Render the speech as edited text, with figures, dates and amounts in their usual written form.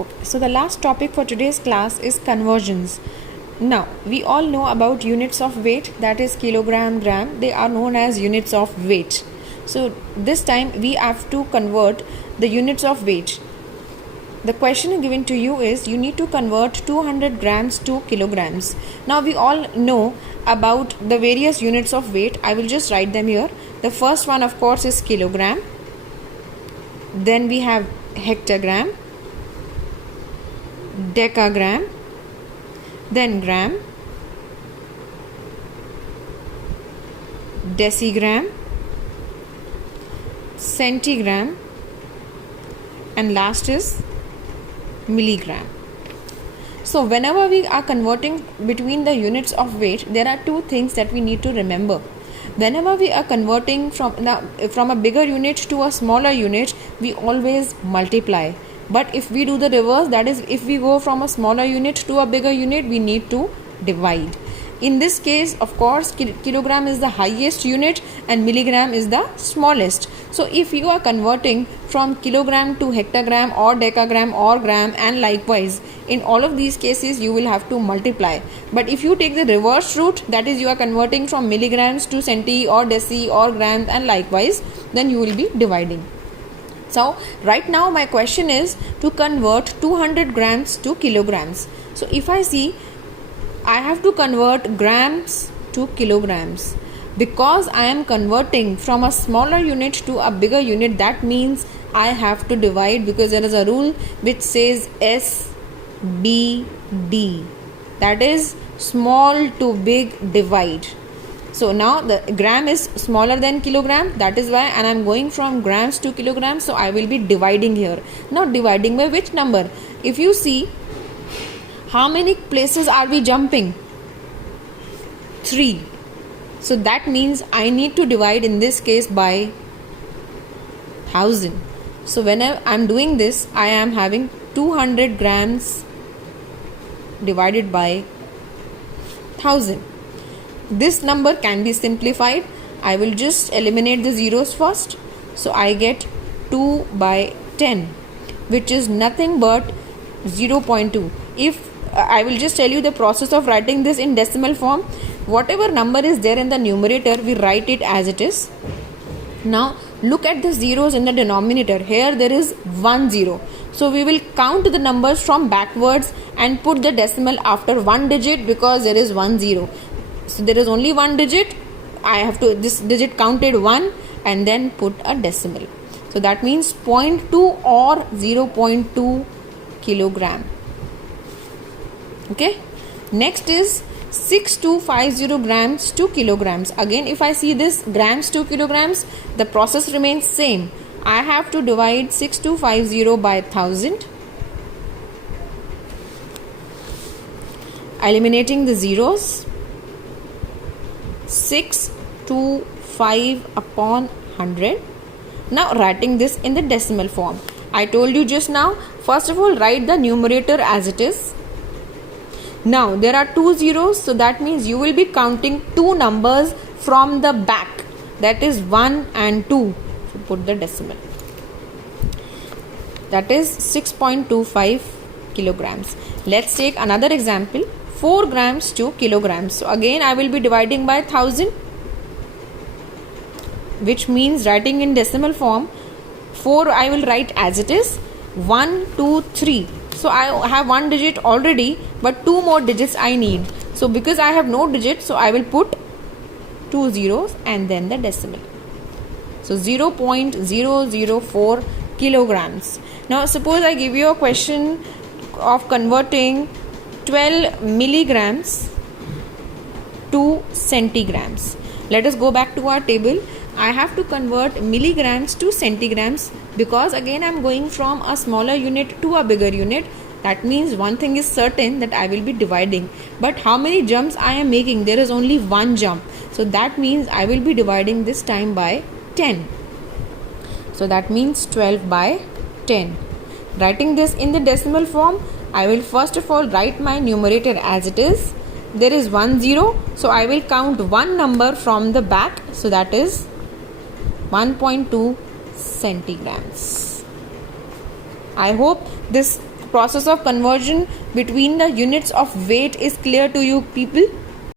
Okay, so the last topic for today's class is conversions. Now, we all know about units of weight, that is kilogram, gram. They are known as units of weight. So, this time we have to convert the units of weight. The question given to you is you need to convert 200 grams to kilograms. Now, we all know about the various units of weight. I will just write them here. The first one, of course, is kilogram. Then we have hectogram, decagram, then gram, decigram, centigram, and last is milligram. So whenever we are converting between the units of weight, there are two things that we need to remember. Whenever we are converting from a bigger unit to a smaller unit, we always multiply. But if we do the reverse, that is, if we go from a smaller unit to a bigger unit, we need to divide. In this case, of course, kilogram is the highest unit and milligram is the smallest. So if you are converting from kilogram to hectogram or decagram or gram, and likewise, in all of these cases, you will have to multiply. But if you take the reverse route, that is, you are converting from milligrams to centi or deci or grams, and likewise, then you will be dividing. So right now my question is to convert 200 grams to kilograms. So if I see, I have to convert grams to kilograms. Because I am converting from a smaller unit to a bigger unit, that means I have to divide, because there is a rule which says SBD, that is small to big divide. So now the gram is smaller than kilogram, that is why, and I am going from grams to kilograms, so I will be dividing here. Now dividing by which number? If you see, how many places are we jumping? 3. So that means I need to divide in this case by 1000. So when I am doing this, I am having 200 grams divided by 1000. This number can be simplified. I will just eliminate the zeros first. So I get 2 by 10, which is nothing but 0.2. If I will just tell you the process of writing this in decimal form. Whatever number is there in the numerator, we write it as it is. Now look at the zeros in the denominator. Here there is 1 0. So we will count the numbers from backwards and put the decimal after one digit, because there is 1 0. So there is only one digit. I have to, this digit counted 1 and then put a decimal. So that means 0.2 or 0.2 kilogram. Okay. Next is 6250 grams to kilograms. Again, if I see this grams to kilograms, the process remains same. I have to divide 6250 by 1000. Eliminating the zeros. 625 upon 100. Now writing this in the decimal form. I told you just now, first of all, write the numerator as it is. Now there are 2 zeros, so that means you will be counting two numbers from the back, that is 1 and 2. So put the decimal. That is 6.25 kilograms. Let's take another example. 4 grams to kilograms. So again I will be dividing by 1000, which means writing in decimal form. 4 I will write as it is. 1, 2, 3. So I have one digit already, but 2 more digits I need. So because I have no digit, so I will put 2 zeros and then the decimal. So 0.004 kilograms. Now suppose I give you a question of converting 12 milligrams to centigrams. Let us go back to our table. I have to convert milligrams to centigrams, because again I am going from a smaller unit to a bigger unit. That means one thing is certain, that I will be dividing. But how many jumps I am making? There is only one jump. So that means I will be dividing this time by 10. So that means 12 by 10. Writing this in the decimal form, I will first of all write my numerator as it is. There is 1 0. So I will count one number from the back. So that is 1.2 centigrams. I hope this process of conversion between the units of weight is clear to you people?